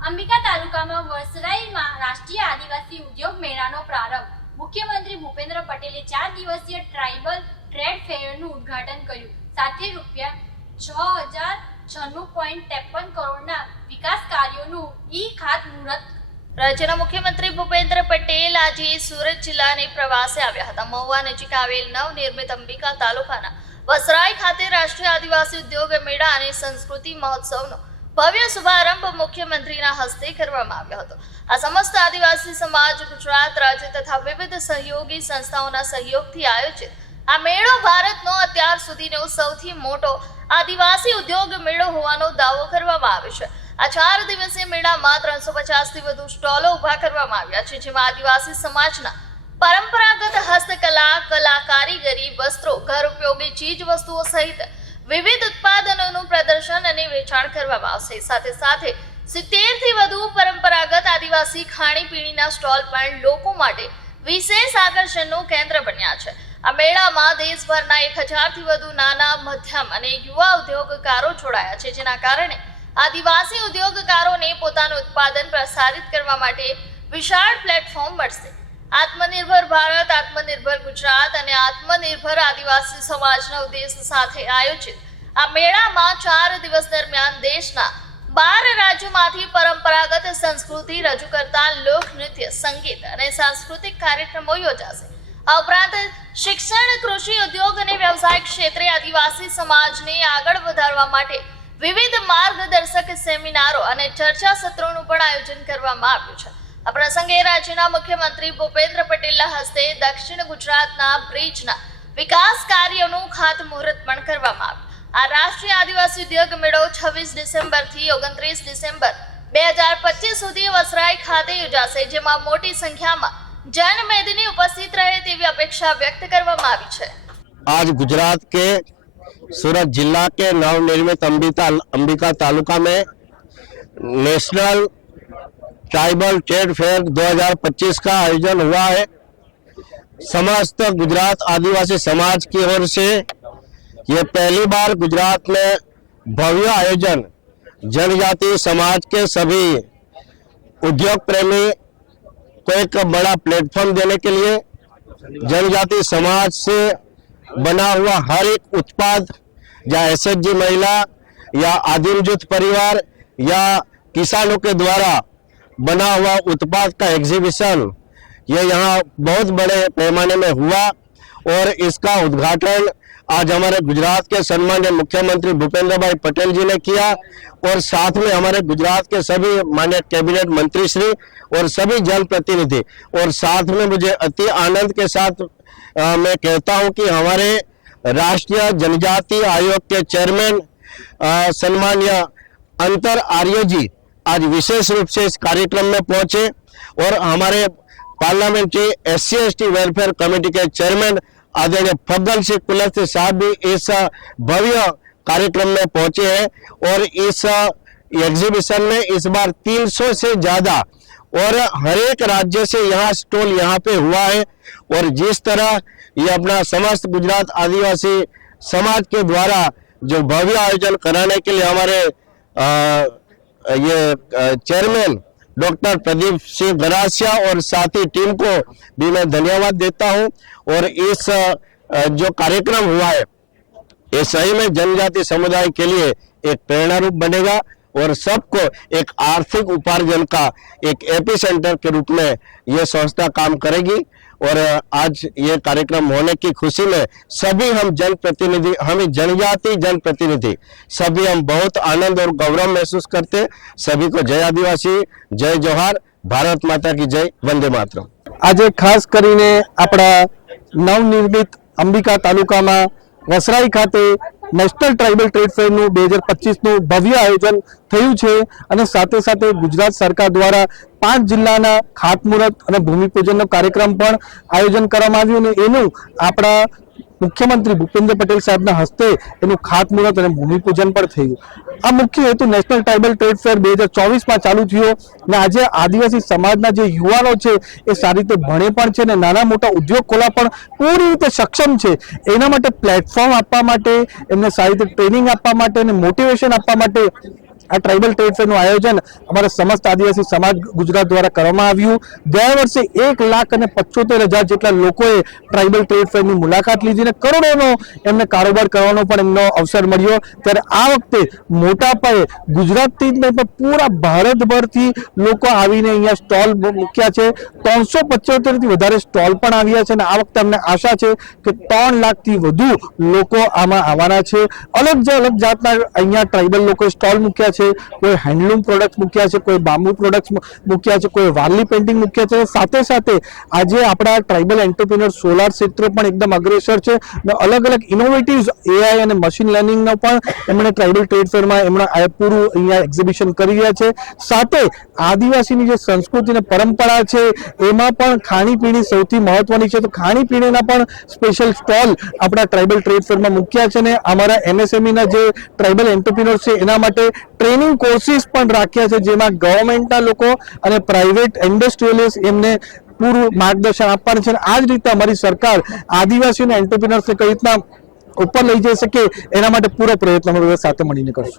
અંબિકા તાલુકામાં વસરાઈમાં રાષ્ટ્રીય આદિવાસી ઉદ્યોગ મેળાનો પ્રારંભ. મુખ્યમંત્રી ભૂપેન્દ્ર પટેલે 4 દિવસીય ટ્રાઇબલ ટ્રેડ ફેરનું ઉદ્ઘાટન કર્યું. સાથે ₹6096.53 કરોડના વિકાસ કાર્યોનું ખાતમુહૂર્ત. રાજ્યના મુખ્યમંત્રી ભૂપેન્દ્ર પટેલ આજે સુરત જિલ્લાની પ્રવાસે આવ્યા હતા. મહુવા નજીક આવેલ નવનિર્મિત અંબિકા તાલુકાના વસરાઈ ખાતે રાષ્ટ્રીય આદિવાસી ઉદ્યોગ મેળા અને સંસ્કૃતિ મહોત્સવનો ભવ્ય શુભારંભ મુખ્યમંત્રીના હસ્તે કરવામાં આવ્યો હતો. આ સમસ્ત આદિવાસી સમાજ, ગુજરાત રાજ્ય તથા વિવિધ સહયોગી સંસ્થાઓના સહયોગથી આયોજિત આ મેળો ભારતનો અત્યાર સુધીનો સૌથી મોટો આદિવાસી ઉદ્યોગ મેળો હોવાનો દાવો કરવામાં આવ્યો છે. આ 4 દિવસીય મેળામાં 350થી વધુ સ્ટોલો ઊભા કરવામાં આવ્યા છે, જેમાં આદિવાસી સમાજના પરંપરાગત હસ્તકલા, કલા કારીગરી, વસ્ત્રો, ઘર ઉપયોગી ચીજ વસ્તુઓ સહિત વિવિધ ઉત્પાદનોનું પ્રદર્શન અને વેચાણ કરવામાં આવશે. સાથે સાથે 70 થી વધુ પરંપરાગત આદિવાસી ખાણીપીણીના સ્ટોલ પણ લોકો માટે વિશેષ આકર્ષણનું કેન્દ્ર બન્યા છે. આ મેળામાં દેશભરના 1000 થી વધુ નાના, મધ્યમ અને યુવા ઉદ્યોગકારો જોડાયા છે, જેના કારણે આદિવાસી ઉદ્યોગકારોને પોતાનું ઉત્પાદન પ્રસારિત કરવા માટે વિશાળ પ્લેટફોર્મ મળશે. આત્મનિર્ભર ભારત, આત્મનિર્ભર ગુજરાત અને આત્મનિર્ભર આદિવાસી સમાજના ઉદ્દેશ સાથે આયોજિત આ મેળામાં 4 દિવસ દરમિયાન દેશના 12 રાજ્યોમાંથી પરંપરાગત સંસ્કૃતિ રજૂ કરતા લોકનૃત્ય, સંગીત અને સાંસ્કૃતિક કાર્યક્રમો યોજાશે. આ ઉપરાંત શિક્ષણ, કૃષિ, ઉદ્યોગ અને વ્યવસાય ક્ષેત્રે આદિવાસી સમાજને આગળ વધારવા માટે વિવિધ માર્ગદર્શક સેમિનારો અને ચર્ચા સત્રોનું પણ આયોજન કરવામાં આવ્યું છે. આ પ્રસંગે રાજ્યના મુખ્યમંત્રી ભૂપેન્દ્ર પટેલના હસ્તે દક્ષિણ ગુજરાતના બ્રિજના વિકાસ કાર્યોનું ખાતમુહૂર્ત પણ કરવામાં આવ્યું. આ રાષ્ટ્રીય આદિવાસી ઉદ્યોગ મેળો 26 ડિસેમ્બરથી 29 ડિસેમ્બર 2025 સુધી વસરાઈ ખાતે યોજાશે, જેમાં મોટી સંખ્યામાં जनमेदिनी उपस्थित रहे तेवी अपेक्षा व्यक्त કરવામાં આવી છે. आज गुजरात के सूरत जिला के नवनिर्मित अंबिका तालुका में नेशनल ट्राइबल ट्रेड फेयर 2025 का आयोजन हुआ है. समस्त गुजरात आदिवासी समाज की ओर से ये पहली बार गुजरात में भव्य आयोजन जनजाति समाज के सभी उद्योग प्रेमी को एक बड़ा प्लेटफॉर्म देने के लिए जनजाति समाज से बना हुआ हर एक उत्पाद या एसएचजी महिला या आदिम जूथ परिवार या किसानों के द्वारा बना हुआ उत्पाद का एग्जीबिशन ये यहाँ बहुत बड़े पैमाने में हुआ और इसका उद्घाटन आज हमारे गुजरात के सम्मानीय मुख्यमंत्री भूपेंद्र भाई पटेल जी ने किया और साथ में हमारे गुजरात के सभी माननीय कैबिनेट मंत्री श्री और सभी जनप्रतिनिधि और साथ में मुझे अति आनंद के साथ मैं कहता हूं कि हमारे राष्ट्रीय जनजाति आयोग के चेयरमैन सम्मानीय अंतर आर्य जी आज विशेष रूप से इस कार्यक्रम में पहुंचे और हमारे पार्लियामेंट्री SC/ST वेलफेयर कमेटी के चेयरमैन आदरणीय फग्गन सिंह कुलस्ते साहब भी इस भव्य कार्यक्रम में पहुंचे हैं और इस एग्जीबिशन में इस बार 300 से ज्यादा और हर एक राज्य से यहाँ स्टॉल यहाँ पे हुआ है और जिस तरह ये अपना समस्त गुजरात आदिवासी समाज के द्वारा जो भव्य आयोजन कराने के लिए हमारे ये चेयरमैन डॉक्टर प्रदीप सिंह गरासिया और साथी टीम को भी मैं धन्यवाद देता हूं और इस जो कार्यक्रम हुआ है ये सही में जनजाति समुदाय के लिए एक प्रेरणा रूप बनेगा और सबको एक आर्थिक उपार्जन का एक एपिसेंटर के रूप में ये संस्था काम करेगी और आज ये कार्यक्रम होने की खुशी में सभी हम जनप्रतिनिधि, हम जनजाति जनप्रतिनिधि सभी हम बहुत आनंद और गौरव महसूस करते. सभी को जय आदिवासी, जय जोहार, भारत माता की जय, वंदे मातरम. आज खास करीने आपड़ा नवनिर्मित अंबिका तालुका में वसराई खाते नेशनल ट्राइबल ट्रेड फेर 2025 નું ભવ્ય આયોજન થયું છે અને સાથે સાથે ગુજરાત સરકાર દ્વારા 5 જિલ્લાના ખાતમુહૂર્ત અને ભૂમિપૂજનનો કાર્યક્રમ પણ આયોજન કરવામાં આવ્યું અને એનું આપણા મુખ્યમંત્રી ભૂપેન્દ્ર પટેલ સાહેબના હસ્તે એનું ખાતમુહૂર્ત અને ભૂમિપૂજન પણ થયું. આ મુખ્ય હેતુ નેશનલ ટ્રાઇબલ ટ્રેડ ફેર 2024 માં ચાલુ થયો અને આજે આદિવાસી સમાજના જે યુવાનો છે એ સારી રીતે ભણે પણ છે અને નાના મોટા ઉદ્યોગ ખોલા પણ પૂરી રીતે સક્ષમ છે. એના માટે પ્લેટફોર્મ આપવા માટે, એમને સારી રીતે ટ્રેનિંગ આપવા માટે અને મોટિવેશન આપવા માટે આ ટ્રાઇબલ ટ્રેડ ફેરનું આયોજન અમારા સમસ્ત આદિવાસી સમાજ ગુજરાત દ્વારા કરવામાં આવ્યું. ગયા વર્ષે 1,75,000 જેટલા લોકોએ ટ્રાઇબલ ટ્રેડ ફેરની મુલાકાત લીધી અને કરોડોનો એમને કારોબાર કરવાનો પણ એમનો અવસર મળ્યો. ત્યારે આ વખતે મોટા પાયે ગુજરાતથી જ નહીં પણ પૂરા ભારતભરથી લોકો આવીને અહીંયા સ્ટોલ મૂક્યા છે. 375 થી વધારે સ્ટોલ પણ આવ્યા છે અને આ વખતે અમને આશા છે કે 3 લાખથી વધુ લોકો આમાં આવવાના છે. અલગ જાતના અહીંયા ટ્રાઇબલ લોકોએ સ્ટોલ મૂક્યા છે. કોઈ હેન્ડલૂમ પ્રોડક્ટ મૂક્યા છે, કોઈ બાંબુ પ્રોડક્ટ મૂક્યા છે, કોઈ વારલી પેઇન્ટિંગ મૂક્યા છે. સાથે સાથે આજે આપણા ટ્રાઇબલ એન્ટરપ્રિન્યોર સોલાર ક્ષેત્ર પણ એકદમ અગ્રેસર છે અને અલગ ઇનોવેટિવ AI અને મશીન લર્નિંગનો પણ એમણે ટ્રાઇબલ ટ્રેડ ફેરમાં એમણે પૂરું અહીંયા એક્ઝિબિશન કરી રહ્યા છે. સાથે આદિવાસીની જે સંસ્કૃતિ અને પરંપરા છે એમાં પણ ખાણીપીણી સૌથી મહત્વની છે. તો ખાણીપીણીના પણ સ્પેશિયલ સ્ટોલ આપણા ટ્રાઇબલ ટ્રેડ ફેરમાં મૂક્યા છે અને અમારા MSMEના જે ટ્રાઇબલ એન્ટરપ્રિન્યોર છે એના માટે ટ્રેનિંગ કોર્સિસ પણ રાખ્યા છે, જેમાં ગવર્મેન્ટના લોકો અને પ્રાઇવેટ ઇન્ડસ્ટ્રીયલિસ્ટ એમને પૂરું માર્ગદર્શન આપવાનું છે. આ જ રીતે અમારી સરકાર આદિવાસીઓના એન્ટરપ્રિન્યોર્સને કઈ રીતના ઉપર લઈ જઈ શકે એના માટે પૂરો પ્રયત્ન અમે સાથે મળીને કરશું.